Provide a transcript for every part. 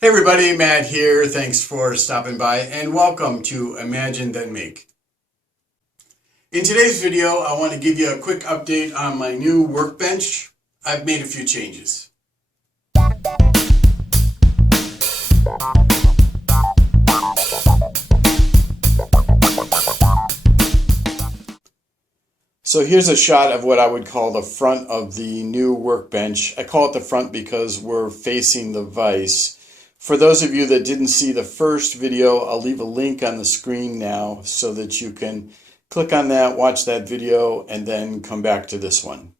Hey everybody, Matt here. Thanks for stopping by and welcome to Imagine Then Make. In today's video, I want to give you a quick update on my new workbench. I've made a few changes. So here's a shot of what I would call the front of the new workbench. I call it the front because we're facing the vise. For those of you that didn't see the first video, I'll leave a link on the screen now so that you can click on that, watch that video, and then come back to this one.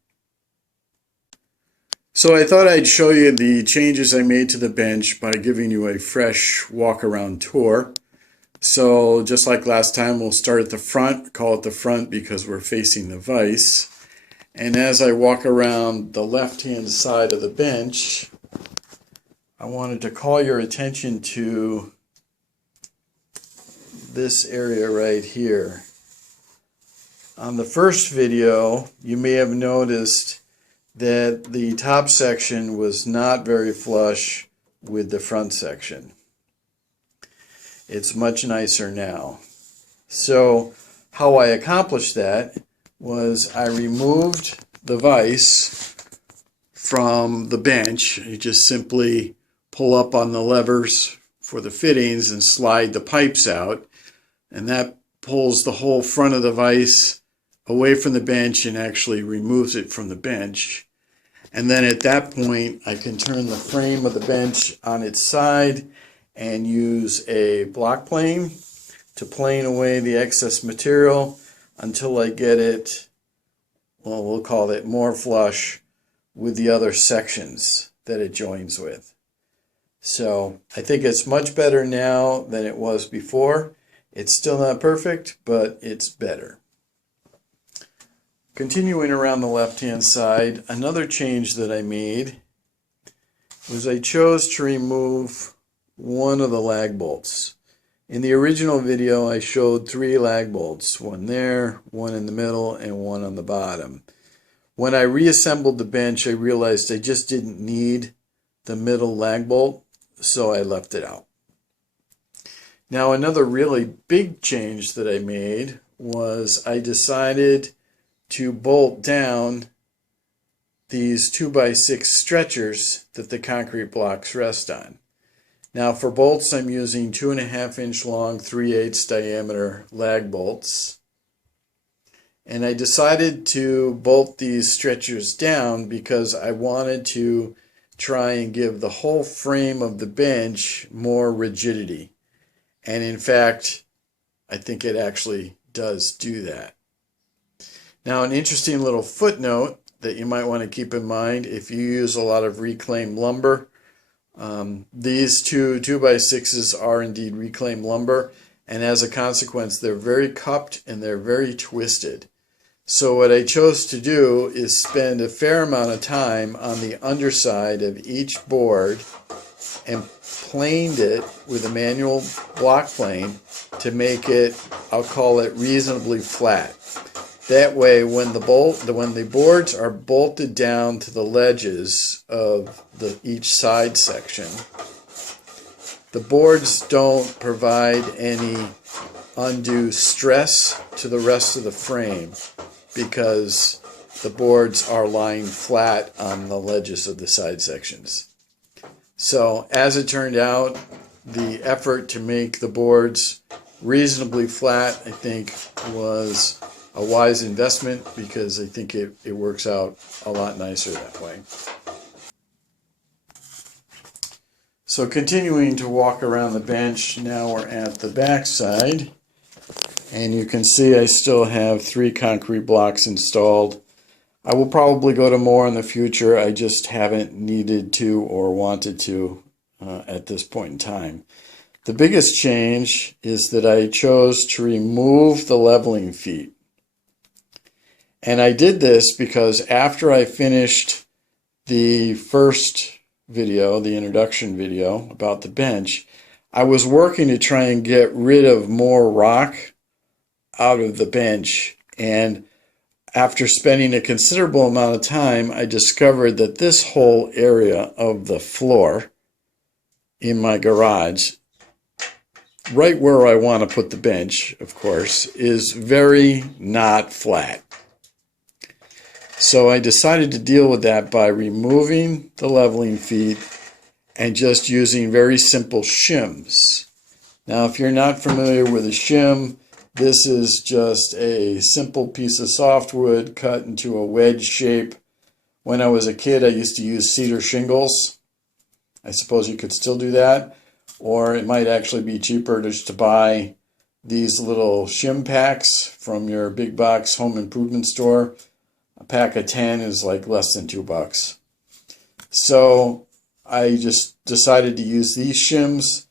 So I thought I'd show you the changes I made to the bench by giving you a fresh walk-around tour. So just like last time, we'll start at the front, call it the front because we're facing the vise. And as I walk around the left-hand side of the bench, I wanted to call your attention to this area right here. On the first video, you may have noticed that the top section was not very flush with the front section. It's much nicer now. So how I accomplished that was I removed the vise from the bench. You just simply pull up on the levers for the fittings and slide the pipes out, and that pulls the whole front of the vise away from the bench and actually removes it from the bench. And then at that point I can turn the frame of the bench on its side and use a block plane to plane away the excess material until I get it, well, we'll call it more flush with the other sections that it joins with. So I think it's much better now than it was before. It's still not perfect, but it's better. Continuing around the left-hand side, another change that I made was I chose to remove one of the lag bolts. In the original video, I showed 3 lag bolts, one there, one in the middle, and one on the bottom. When I reassembled the bench, I realized I just didn't need the middle lag bolt, so I left it out. Now, another really big change that I made was I decided to bolt down these 2x6 stretchers that the concrete blocks rest on. Now for bolts, I'm using 2.5-inch long, 3/8 diameter lag bolts. And I decided to bolt these stretchers down because I wanted to try and give the whole frame of the bench more rigidity. And in fact, I think it actually does do that. Now, an interesting little footnote that you might want to keep in mind if you use a lot of reclaimed lumber. These 2x6s are indeed reclaimed lumber, and as a consequence, they're very cupped and they're very twisted. So what I chose to do is spend a fair amount of time on the underside of each board and planed it with a manual block plane to make it, I'll call it, reasonably flat. That way, when the boards are bolted down to the ledges of each side section, the boards don't provide any undue stress to the rest of the frame because the boards are lying flat on the ledges of the side sections. So, as it turned out, the effort to make the boards reasonably flat, I think, was a wise investment because I think it works out a lot nicer that way. So continuing to walk around the bench, now we're at the back side, and you can see I still have 3 concrete blocks installed. I will probably go to more in the future. I just haven't needed to or wanted to at this point in time. The biggest change is that I chose to remove the leveling feet. And I did this because after I finished the first video, the introduction video about the bench, I was working to try and get rid of more rock out of the bench. And after spending a considerable amount of time, I discovered that this whole area of the floor in my garage, right where I want to put the bench, of course, is very not flat. So I decided to deal with that by removing the leveling feet and just using very simple shims. Now, if you're not familiar with a shim, this is just a simple piece of softwood cut into a wedge shape. When I was a kid, I used to use cedar shingles. I suppose you could still do that, or it might actually be cheaper just to buy these little shim packs from your big box home improvement store. A pack of 10 is like less than $2. So I just decided to use these shims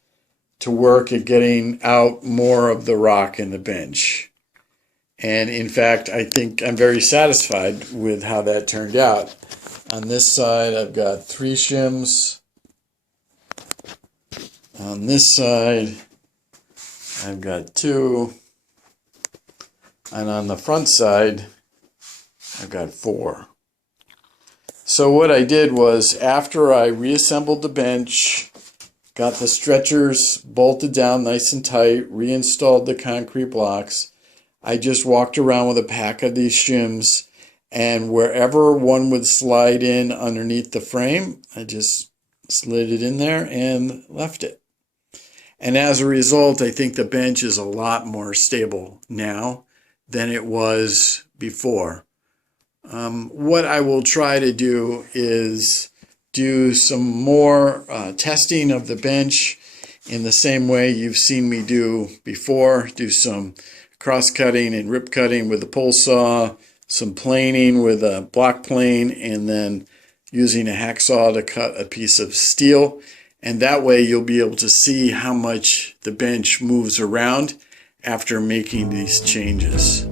to work at getting out more of the rock in the bench. And in fact, I think I'm very satisfied with how that turned out. On this side, I've got 3 shims. On this side, I've got 2. And on the front side, I've got 4. So what I did was, after I reassembled the bench, got the stretchers bolted down nice and tight, reinstalled the concrete blocks, I just walked around with a pack of these shims, and wherever one would slide in underneath the frame, I just slid it in there and left it. And as a result, I think the bench is a lot more stable now than it was before. What I will try to do is do some more testing of the bench in the same way you've seen me do before. Do some cross-cutting and rip cutting with a pole saw, some planing with a block plane, and then using a hacksaw to cut a piece of steel. And that way you'll be able to see how much the bench moves around after making these changes.